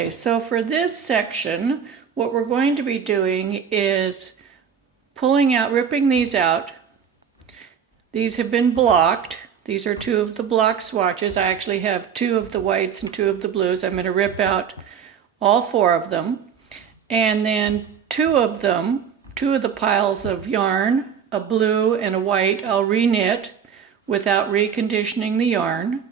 Okay, so for this section, what we're going to be doing is ripping these out. These have been blocked. These are two of the block swatches. I actually have two of the whites and two of the blues. I'm going to rip out all four of them. And then two of the piles of yarn, a blue and a white, I'll reknit without reconditioning the yarn.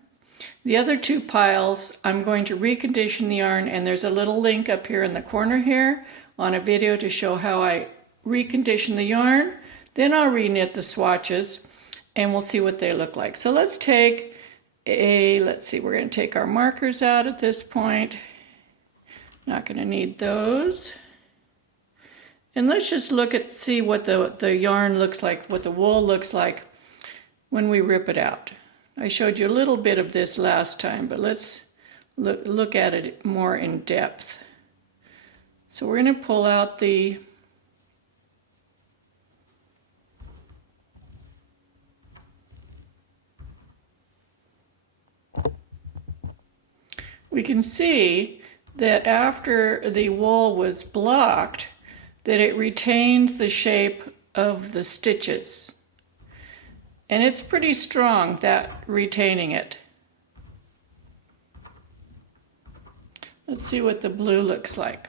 The other two piles, I'm going to recondition the yarn, and there's a little link up here in the corner here on a video to show how I recondition the yarn. Then I'll reknit the swatches, and we'll see what they look like. So let's take let's see, we're going to take our markers out at this point. Not going to need those. And let's just see what the yarn looks like, what the wool looks like when we rip it out. I showed you a little bit of this last time, but let's look at it more in depth. So we're going to pull out we can see that after the wool was blocked, that it retains the shape of the stitches. And it's pretty strong, that retaining it. Let's see what the blue looks like.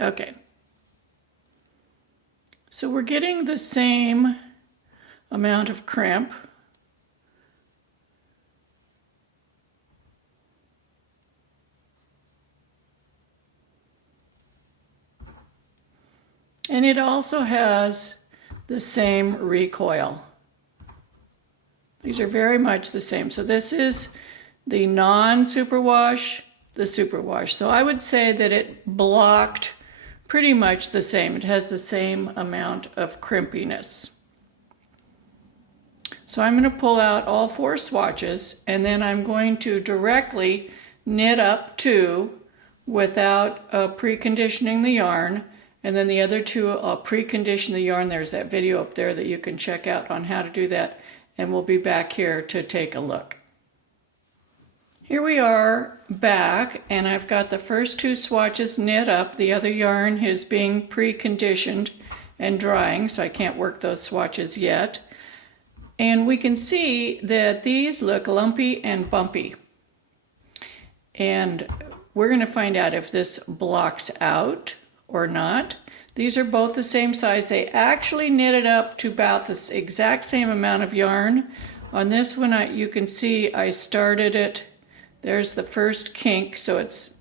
Okay. So we're getting the same amount of crimp. And it also has the same recoil. These are very much the same. So this is the non-superwash, the superwash. So I would say that it blocked pretty much the same. It has the same amount of crimpiness. So I'm going to pull out all four swatches, and then I'm going to directly knit up two without preconditioning the yarn. And then the other two, I'll precondition the yarn. There's that video up there that you can check out on how to do that. And we'll be back here to take a look. Here we are back, and I've got the first two swatches knit up. The other yarn is being preconditioned and drying, so I can't work those swatches yet. And we can see that these look lumpy and bumpy. And we're going to find out if this blocks out or not. These are both the same size. They actually knitted up to about the exact same amount of yarn. On this one, you can see I started it. There's the first kink, so it's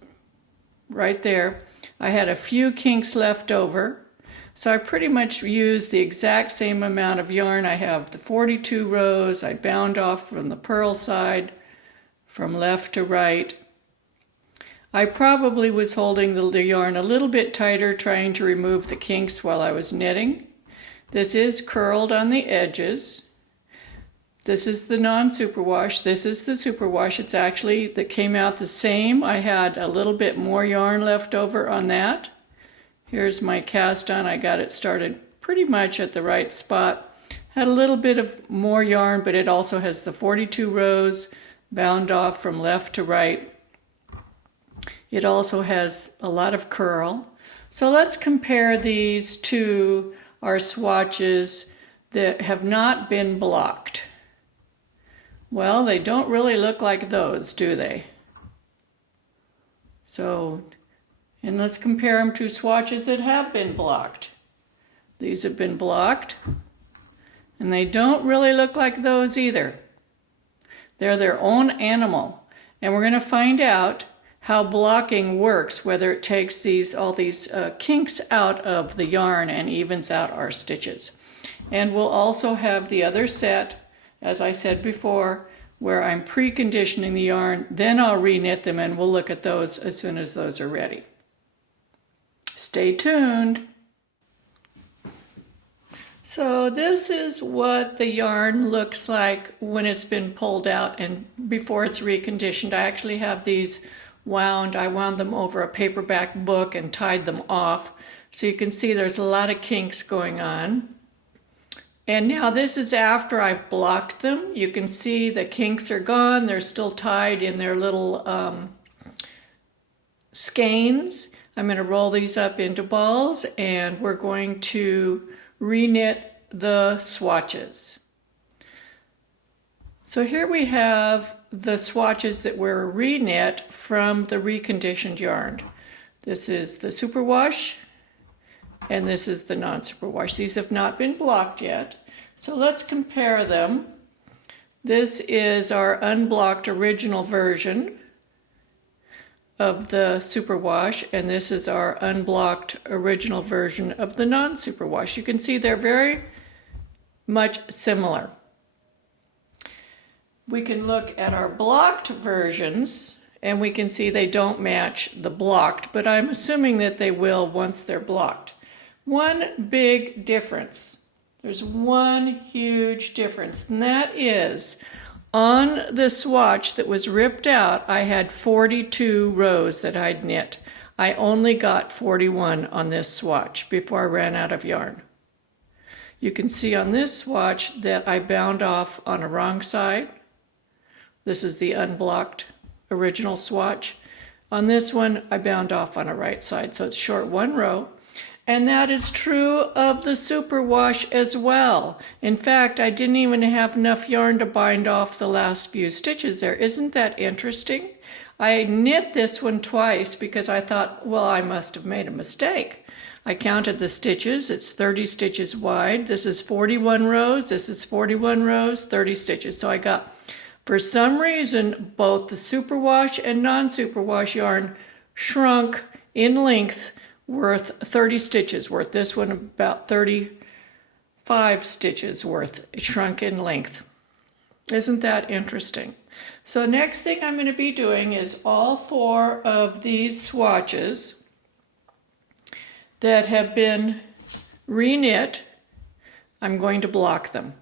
right there. I had a few kinks left over, so I pretty much used the exact same amount of yarn. I have the 42 rows. I bound off from the purl side, from left to right. I probably was holding the yarn a little bit tighter, trying to remove the kinks while I was knitting. This is curled on the edges. This is the non-superwash. This is the superwash. It's actually, that came out the same. I had a little bit more yarn left over on that. Here's my cast on. I got it started pretty much at the right spot. Had a little bit of more yarn, but it also has the 42 rows bound off from left to right. It also has a lot of curl. So let's compare these to our swatches that have not been blocked. Well, they don't really look like those, do they? So, and let's compare them to swatches that have been blocked. These have been blocked, and they don't really look like those either. They're their own animal, and we're going to find out how blocking works, whether it takes all these kinks out of the yarn and evens out our stitches. And we'll also have the other set, as I said before, where I'm preconditioning the yarn, then I'll reknit them, and we'll look at those as soon as those are ready. Stay tuned. So this is what the yarn looks like when it's been pulled out and before it's reconditioned. I actually have these wound. I wound them over a paperback book and tied them off So you can see there's a lot of kinks going on. And now this is after I've blocked them. You can see the kinks are gone. They're still tied in their little skeins. I'm going to roll these up into balls and we're going to reknit the swatches. So here we have the swatches that were reknit from the reconditioned yarn. This is the Superwash and this is the non-superwash. These have not been blocked yet. So let's compare them. This is our unblocked original version of the Superwash, and this is our unblocked original version of the non-superwash. You can see they're very much similar. We can look at our blocked versions and we can see they don't match the blocked, but I'm assuming that they will once they're blocked. One big difference, there's one huge difference, and that is on the swatch that was ripped out, I had 42 rows that I'd knit. I only got 41 on this swatch before I ran out of yarn. You can see on this swatch that I bound off on a wrong side. This is the unblocked original swatch. On this one, I bound off on a right side, so it's short one row. And that is true of the Superwash as well. In fact, I didn't even have enough yarn to bind off the last few stitches there. Isn't that interesting? I knit this one twice because I thought, well, I must have made a mistake. I counted the stitches. It's 30 stitches wide. This is 41 rows. This is 41 rows, 30 stitches. So I got, for some reason, both the Superwash and non-Superwash yarn shrunk in length worth 30 stitches worth. This one about 35 stitches worth, shrunk in length. Isn't that interesting? So next thing I'm going to be doing is all 4 of these swatches that have been reknit, I'm going to block them.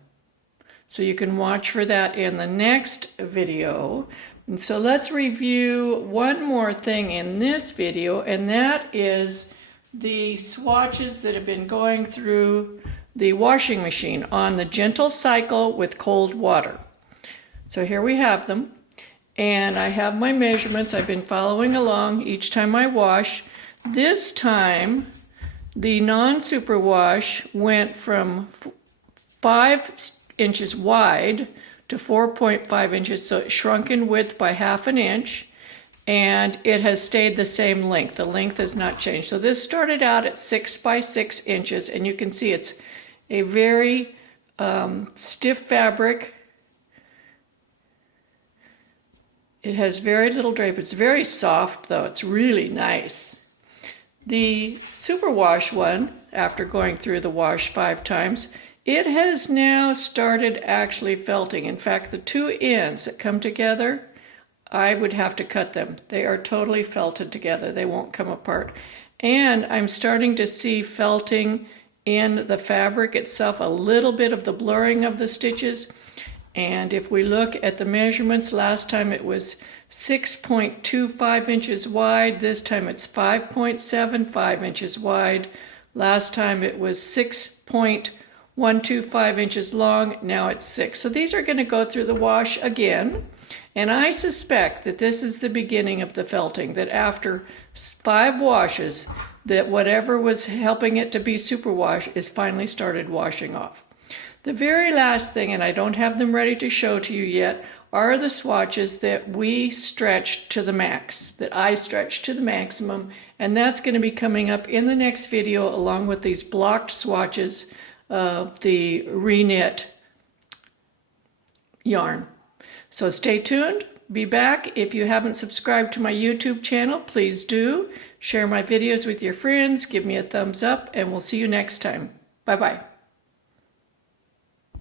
So you can watch for that in the next video. And so let's review one more thing in this video, and that is the swatches that have been going through the washing machine on the gentle cycle with cold water. So here we have them, and I have my measurements. I've been following along each time I wash. This time the non-superwash went from 5 inches wide to 4.5 inches, so it shrunk in width by ½ an inch. And it has stayed the same length. The length has not changed. So this started out at 6 by 6 inches, and you can see it's a very stiff fabric. It has very little drape. It's very soft, though. It's really nice. The Superwash one, after going through the wash 5 times, it has now started actually felting. In fact, the 2 ends that come together, I would have to cut them. They are totally felted together. They won't come apart. And I'm starting to see felting in the fabric itself, a little bit of the blurring of the stitches. And if we look at the measurements, last time it was 6.25 inches wide. This time it's 5.75 inches wide. Last time it was 6.125 inches long. Now it's 6. So these are going to go through the wash again. And I suspect that this is the beginning of the felting, that after 5 washes, that whatever was helping it to be superwash is finally started washing off. The very last thing, and I don't have them ready to show to you yet, are the swatches that we stretched to the max, that I stretched to the maximum, and that's going to be coming up in the next video along with these blocked swatches of the reknit yarn. So stay tuned, be back. If you haven't subscribed to my YouTube channel, please do. Share my videos with your friends, give me a thumbs up, and we'll see you next time. Bye-bye.